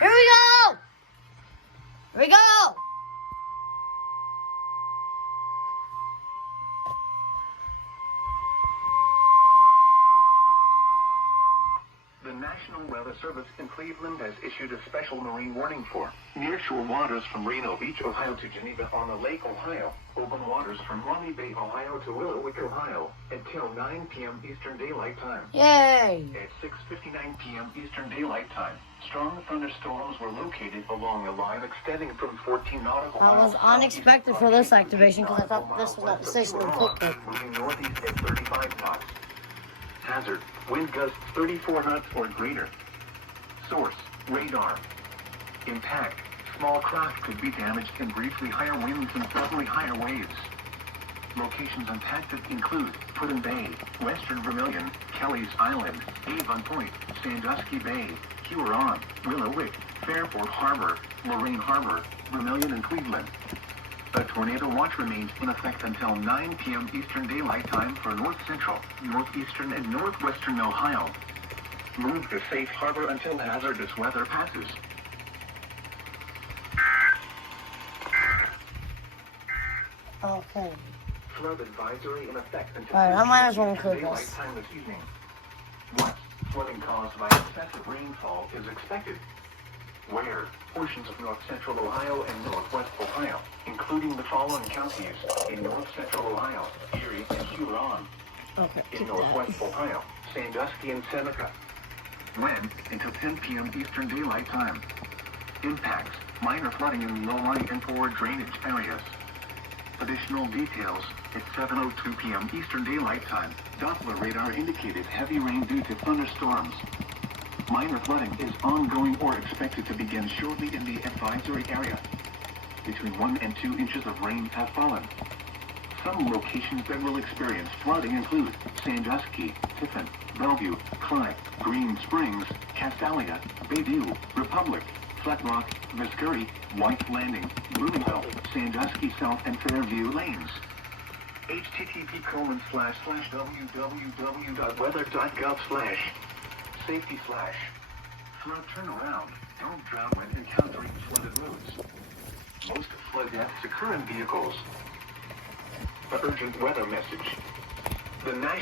Here we go! Here we go! The National Weather Service in Cleveland has issued a special marine warning for nearshore waters from Reno Beach, Ohio to Geneva on the Lake Ohio, open waters from Maumee Bay, Ohio to Willowick, Ohio, until 9 p.m. Eastern Daylight Time. Yay! At 6:59 p.m. Eastern Daylight Time, strong thunderstorms were located along a line extending from 14 nautical That miles was unexpected for this activation because I thought nautical this was not the miles station west we of clicked Vermont, with. moving northeast at 35 knots. Hazard, wind gusts 34 knots or greater. Source, radar. Impact, small craft could be damaged in briefly higher winds and suddenly higher waves. Locations impacted include Put-in Bay, Western Vermilion, Kelly's Island, Avon Point, Sandusky Bay, Huron, Willowick, Fairport Harbor, Lorraine Harbor, Vermilion, and Cleveland. A tornado watch remains in effect until 9 p.m. Eastern Daylight Time for north central, northeastern, and northwestern Ohio. Move to safe harbor until hazardous weather passes. Okay. Flood advisory in effect until Alright, I might as well Eastern include Daylight this. Time this evening. Once flooding caused by excessive rainfall is expected. Where portions of north central Ohio and northwest Ohio, including the following counties in north central Ohio, Erie and Huron. Okay, In keep northwest that. Ohio, Sandusky and Seneca. When until 10 p.m. Eastern Daylight Time. Impacts, minor flooding in low-lying and poor drainage areas. Additional details at 7:02 p.m. Eastern Daylight Time. Doppler radar indicated heavy rain due to thunderstorms. Minor flooding is ongoing or expected to begin shortly in the advisory area. Between 1 and 2 inches of rain have fallen. Some locations that will experience flooding include Sandusky, Tiffin, Bellevue, Clyde, Green Springs, Castalia, Bayview, Republic, Flat Rock, Muscuri, White Landing, Bloomingdale, Sandusky South, and Fairview Lanes. http://www.weather.gov/safety/flood turnaround. Don't drown when encountering flooded roads. Most flood deaths occur in vehicles. Urgent weather message. The National